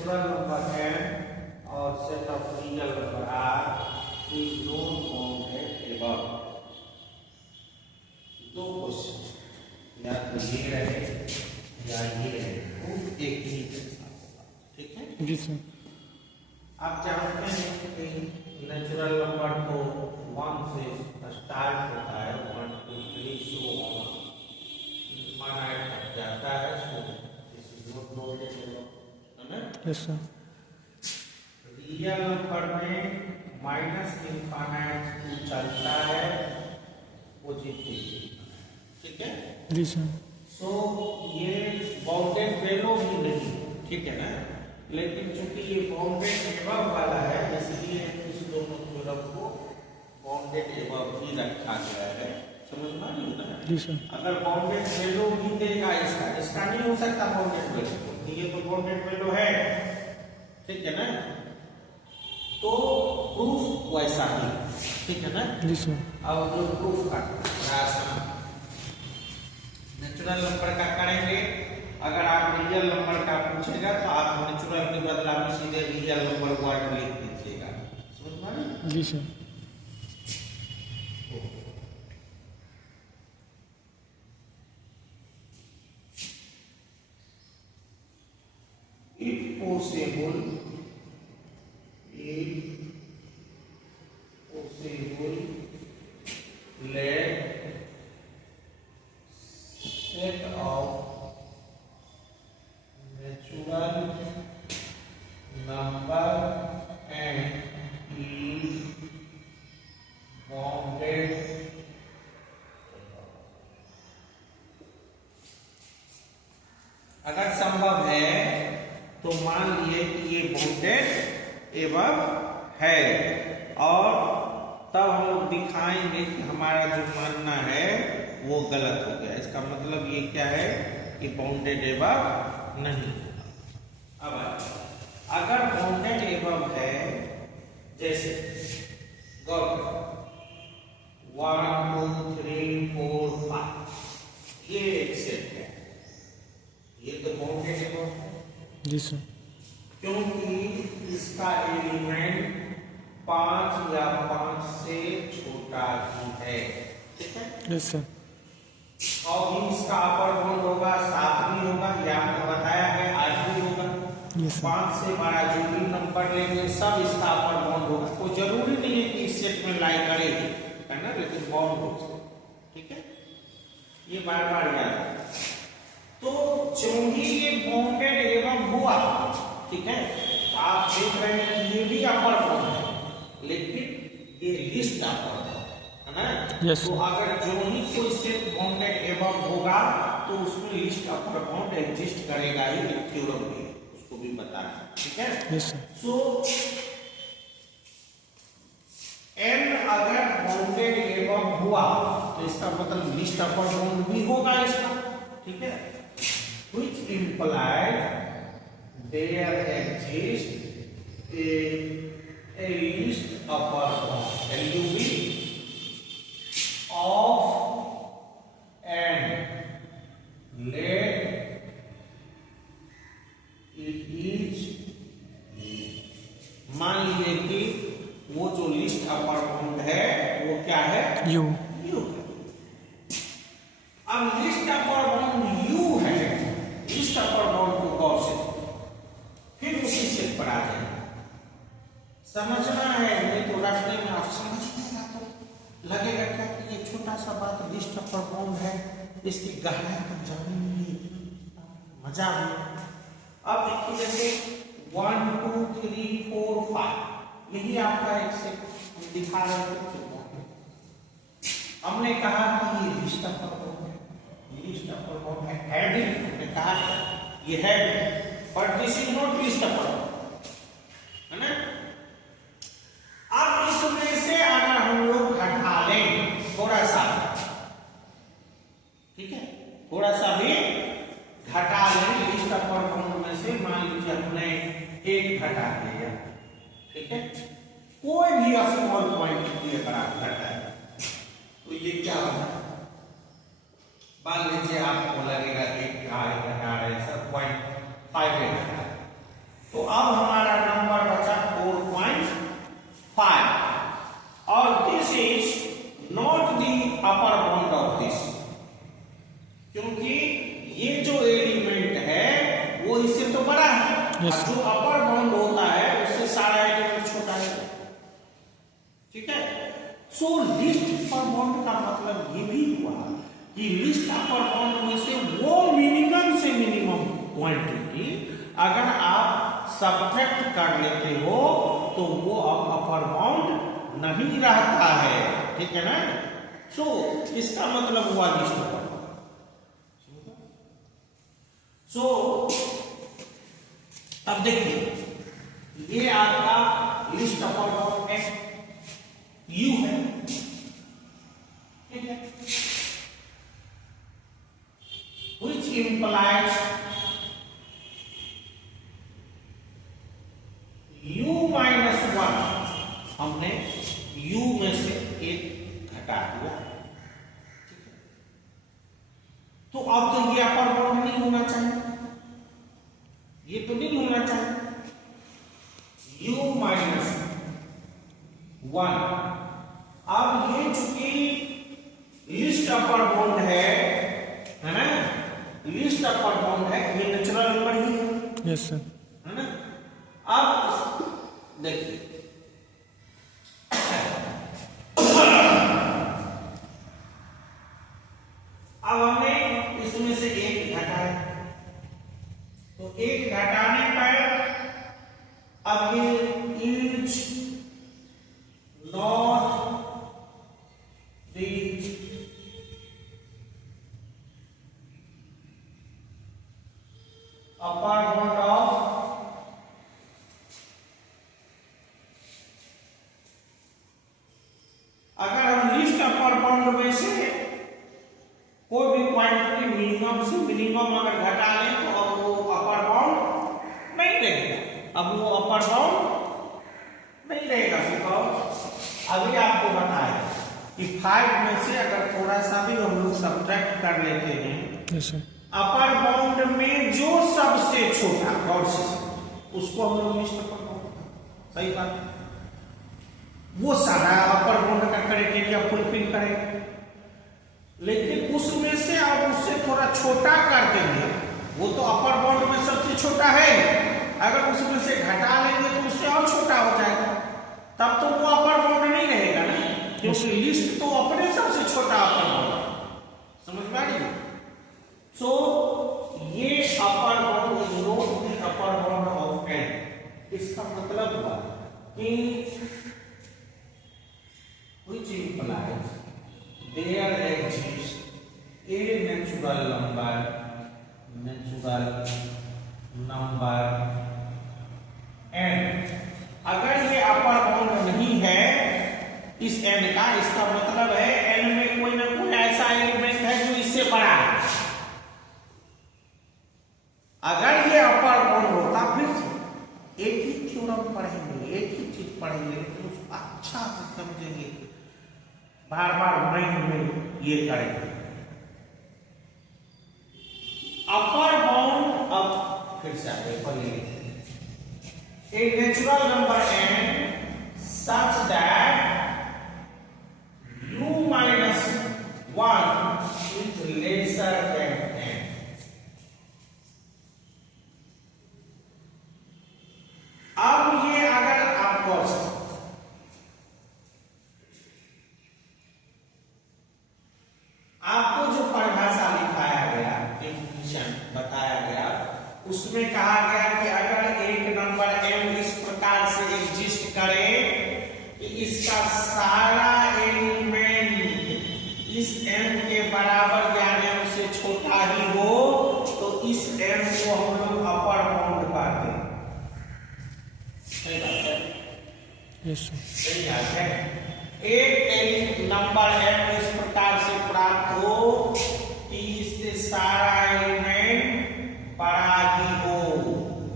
Natural number n और set of real number r is known bounded above। दो question या तो ये रहे या ये रहे, वो एक ही जैसा होगा। ठीक है जी सर। आप जानते हैं कि नेचुरल नंबर को 1 से स्टार्ट होता है, 1 2 3 सो ऑन इनफाइनाइट तक जाता है। So this is not bounded है ना। Yes sir. रियल नंबर में माइनस इनफाइनाइट टू चलता है पॉजिटिव। ठीक है जी सर। सो ये बाउंडेड वैल्यू भी नहीं, ठीक है ना, लेकिन चूंकि ये बाउंडेड एबव वाला है इसलिए इस दोनों थ्योरम को बाउंडेड एबव ही रखा गया है। समझ में आ रही है ना। जी सर। अगर बाउंडेड वैल्यू भी देगा इसका नहीं हो सकता बाउंडेड वैल्यू, ये तो बाउंडेड वैल्यू है, ठीक है ना, तो प्रूफ वैसा ही, ठीक है ना। जी सर। अब जो प्रूफ का आसान नेचुरल नंबर का करेंगे। अगर आप रियल नंबर का पूछेगा तो आप नेचुरल के बदला में सीधे रियल नंबर वर्ड लिख दीजिएगा। समझ में आ रही है? जी sir. If possible, let set of natural number and is bounded अगर संभव है तो मान लिए कि ये बाउंडेड एबव है, और तब हम लोग दिखाएंगे कि हमारा जो मानना है वो गलत हो गया। इसका मतलब ये क्या है कि बाउंडेड एबव नहीं होगा। अब अगर बाउंडेड एबव है, जैसे गौर 1 2 3 4 5 ये एक सेट है, ये तो बाउंडेड एबव है। जी सर। क्योंकि इसका एलिमेंट 5 या 5 से छोटा ही है, ठीक है। Yes sir. और भी इसका अपर बाउंड होगा, 7 भी होगा, या आपको बताया है 8 भी होगा। Yes sir. 5 से बड़ा जो भी नंबर लेंगे सब इसका अपर बाउंड होगा। कोई जरूरी नहीं है कि इस सेट में लाई करेगी, है ना, लेकिन बाउंड होगा, ठीक है। ये बार बार याद रखना। तो चूंकि ये बाउंडेड एवं हुआ, ठीक है, आप देख रहे हैं कि ये भी अपर बाउंड है, लेकिन ये लिस्ट अपर बाउंड है ना। yes, तो अगर जो ही कोई सेट बाउंडेड एवं होगा तो उसमें लिस्ट अपर बाउंड एग्जिस्ट करेगा ही, एक थ्योरम है, उसको भी पता है, ठीक है। Yes sir. सो n अगर बाउंडेड एवं हुआ तो इसका मतलब लिस्ट अपर बाउंड भी होगा इसका, ठीक है। Which implies there exists a list upper bound LUB of n let it is। मान लीजिए कि वो जो लिस्ट अपर बाउंड है वो क्या है, यू। U है। अब लिस्ट अपर बाउंड U है, लिस्ट अपर बाउंड को गौर से फिर उसी सेट पर आ जाए। समझना है, नहीं तो रखने में आप समझिएगा तो लगेगा क्या कि ये छोटा सा बात लिस्ट अपर बाउंड है, इसकी गहराई तक जाने में मजा भी। अब देखिए जैसे 1 2 3 4 5 यही आपका एक सेट दिखा रहे थे। हमने कहा कि ये लिस्ट अपर बाउंड है, लिस्ट अपर बाउंड है, हैविंग हमने कहा ये है, but this is not list upper bound, है ना। अब इसमें से अगर हम लोग घटा लें थोड़ा सा, ठीक है, थोड़ा सा भी घटा लें लिस्ट अपर बाउंड में से, मान लीजिए हमने 1 घटा दिया, ठीक है, कोई भी स्मॉल पॉइंट की अगर आप घटाएं तो ये क्या होगा, मान लीजिए आपको लगेगा कि घटा रहे सर 0.5 घटा, तो अब हमारा नंबर बचा 4.5 और this is not the upper bound of this, क्योंकि ये जो एलिमेंट है वो इससे तो बड़ा है। yes, जो अपर बाउंड होता है उससे सारा एलिमेंट छोटा है, ठीक है। सो लिस्ट अपर बाउंड का मतलब ये भी हुआ कि लिस्ट अपर बाउंड में से वो मिनिमम से मिनिमम क्वांटिटी अगर आप सब्ट्रैक्ट कर लेते हो तो वो अब अपर बाउंड नहीं रहता है, ठीक है ना। सो इसका मतलब हुआ लिस्ट अपर बाउंड। सो अब देखिए ये आपका लिस्ट अपर बाउंड है, यू है, ठीक है, which implies u minus 1, हमने u में से एक घटा दिया, ठीक है। तो अब तो ये अपर बाउंड नहीं होना चाहिए, ये तो नहीं होना चाहिए। u minus 1, अब ये चूंकि लिस्ट अपर बाउंड है ना, लिस्ट अपर बाउंड है, ये नेचुरल नंबर ही है, यस सर, है ना। अब देखिए अब हमने इसमें से एक घटाया, तो एक घटाने पर अब ये is not the upper bound of अगर हम लिस्ट अपर बाउंड में से कोई भी क्वांटिटी मिनिमम से मिनिमम अगर घटा लें तो अब वो अपर बाउंड नहीं रहेगा, अब वो अपर बाउंड नहीं रहेगा। बिकॉज अभी आपको बताया कि 5 में से अगर थोड़ा सा भी हम लोग सब्ट्रैक्ट कर लेते हैं, यस सर, अपर बाउंड में जो सबसे छोटा गौर से उसको हम लोग लिस्ट अपर बाउंड, सही बात, वो सारा अपर बाउंड का क्राइटेरिया फुलफिल करेगा। लेकिन उसमें से अब उससे थोड़ा छोटा कर देंगे, वो तो अपर बाउंड में सबसे छोटा है, अगर उसमें से घटा लेंगे तो उससे और छोटा हो जाएगा, तब तो वो अपर बाउंड नहीं रहेगा ना, क्योंकि लिस्ट तो अपने सबसे छोटा अपर बाउंड, समझ में आ रही है। सो ये upper bound is not the upper bound of n, इसका मतलब हुआ कि which implies there exists a natural number n। अगर ये अपर बाउंड नहीं है इस n का, इसका मतलब है n में कोई ना कोई ऐसा एलिमेंट है जो इससे बड़ा है। अगर ये अपर बाउंड होता फिर एक ही थ्योरम पढ़ेंगे, एक ही चीज पढ़ेंगे, लेकिन उसको अच्छा से समझेंगे, बार बार माइंड में ये करेंगे। अपर बाउंड अब फिर से आगे पढ़िए, a natural number n such that u minus 1 is lesser than n। अब ये अगर आप गौर से आपको जो परिभाषा लिखाया गया, डेफिनेशन बताया गया, उसमें कहा गया कि अगर एक नंबर m इस प्रकार से एग्जिस्ट करे कि इसका सारा एलिमेंट इस m के बराबर या m से छोटा ही हो, तो इस m को हम लोग अपर बाउंड कहते हैं। सही बात है, यस सर, सही बात है। एक नंबर m इस प्रकार से प्राप्त हो कि इससे सारा एलिमेंट बड़ा ही हो,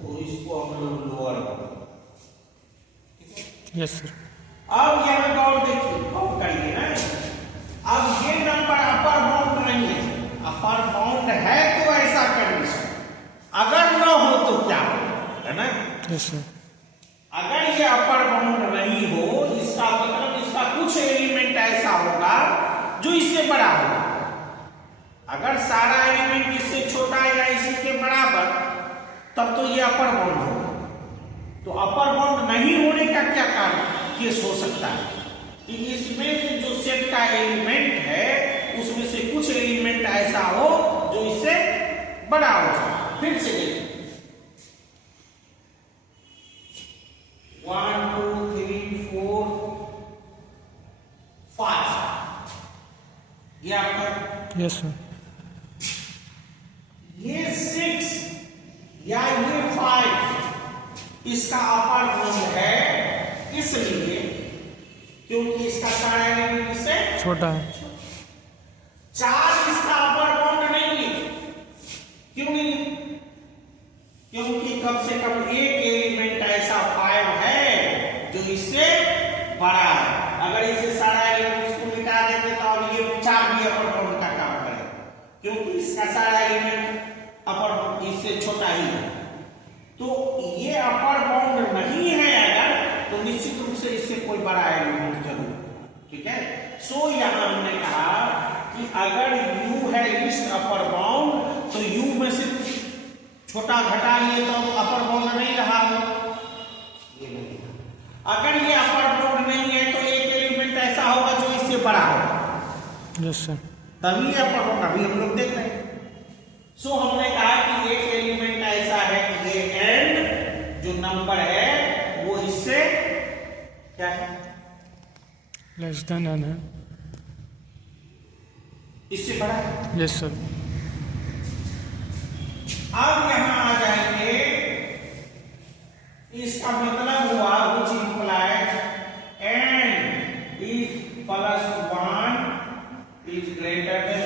तो इसको हम लोग लोअर, यस सर। अब यहां गौर देखिए, गौर करिए ना, अब ये नंबर अपर बाउंड नहीं है, अपर बाउंड है तो ऐसा कंडीशन, अगर न हो तो क्या हो, है ना। Yes sir. अगर ये अपर बाउंड नहीं हो, इसका मतलब इसका कुछ एलिमेंट ऐसा होगा जो इससे बड़ा होगा। अगर सारा एलिमेंट इससे छोटा या इसी के बराबर, तब तो ये अपर बाउंड होगा। तो अपर बाउंड नहीं होने का क्या कारण केस हो सकता है कि इसमें से जो सेट का एलिमेंट है उसमें से कुछ एलिमेंट ऐसा हो जो इससे बड़ा हो। फिर से देखिए 1 2 3 4 5 ये आपका, यस सर। ये 6 या ये 5 इसका अपर बाउंड है, इसलिए क्योंकि इसका सारा एलिमेंट इससे छोटा है। 4 इसका अपर बाउंड नहीं है। क्यों नहीं? क्योंकि कम से कम एक एलिमेंट ऐसा 5 है जो इससे बड़ा है। अगर इससे सारा एलिमेंट इसको मिटा देते तो अब ये 4 भी अपर बाउंड का काम करेगा, क्योंकि इसका सारा एलिमेंट अपर बाउंड इससे छोटा ही है। तो ये अपर बाउंड नहीं है अगर, तो निश्चित रूप से इससे कोई बड़ा एलिमेंट जरूर, ठीक है। सो यहां हमने कहा कि अगर u है लिस्ट अपर बाउंड, तो u में से छोटा घटा लिए तो अपर बाउंड नहीं रहा हो, ये नहीं। अगर ये अपर बाउंड नहीं है तो एक एलिमेंट ऐसा होगा जो इससे बड़ा होगा, यस सर। तभी अपर बाउंड अभी हम लोग देख रहे हैं। सो हमने कहा कि एक एलिमेंट ऐसा है कि ये एंड जो नंबर है वो इससे क्या है, लेस देन एन है। इससे बड़ा है। Yes sir. अब यहां आ जाएंगे, इसका मतलब हुआ which implies n is plus 1 is greater than,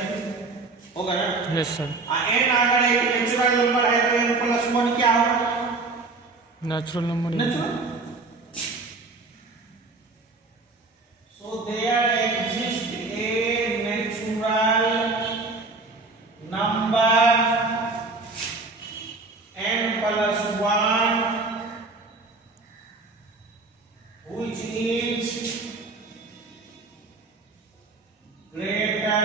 होगा ना। Yes sir. n अगर एक नेचुरल नंबर है तो n प्लस 1 क्या होगा, natural number. Natural. So there exists a natural number n plus 1 which is greater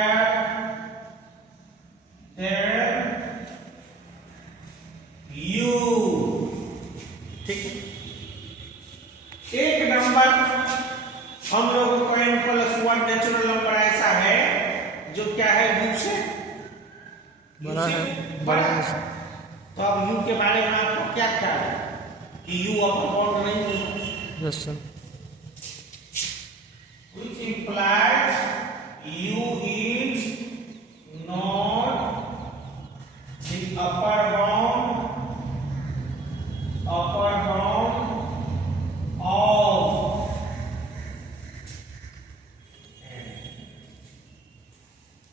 than u, ठीक। एक नंबर हम लोगों को n प्लस 1 नेचुरल नंबर ऐसा है जो क्या है, u से बड़ा है, बड़ा बड़ा है। है। तो अब u के बारे में आपको क्या ख्याल है कि u अपर बाउंड नहीं है, yes sir. which implies u is not the upper bound of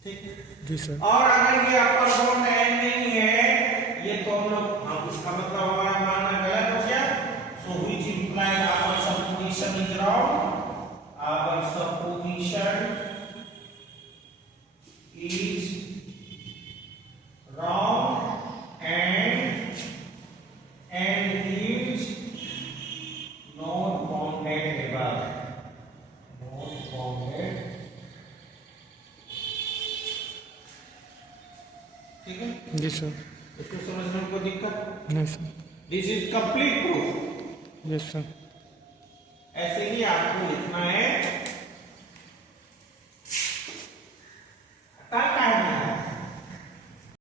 ठीक। जी सर। और अगर ये अपर बाउंड n नहीं है, ये तो हम लोग, हाँ, इसका मतलब हमारा मानना गलत हो गया। So which implies our supposition is wrong, our supposition is wrong and is not bounded ever, not bounded, ठीक है। जी सर। इसको समझने में कोई दिक्कत? नहीं sir. This is complete proof. Yes sir. ऐसे ही आपको लिखना है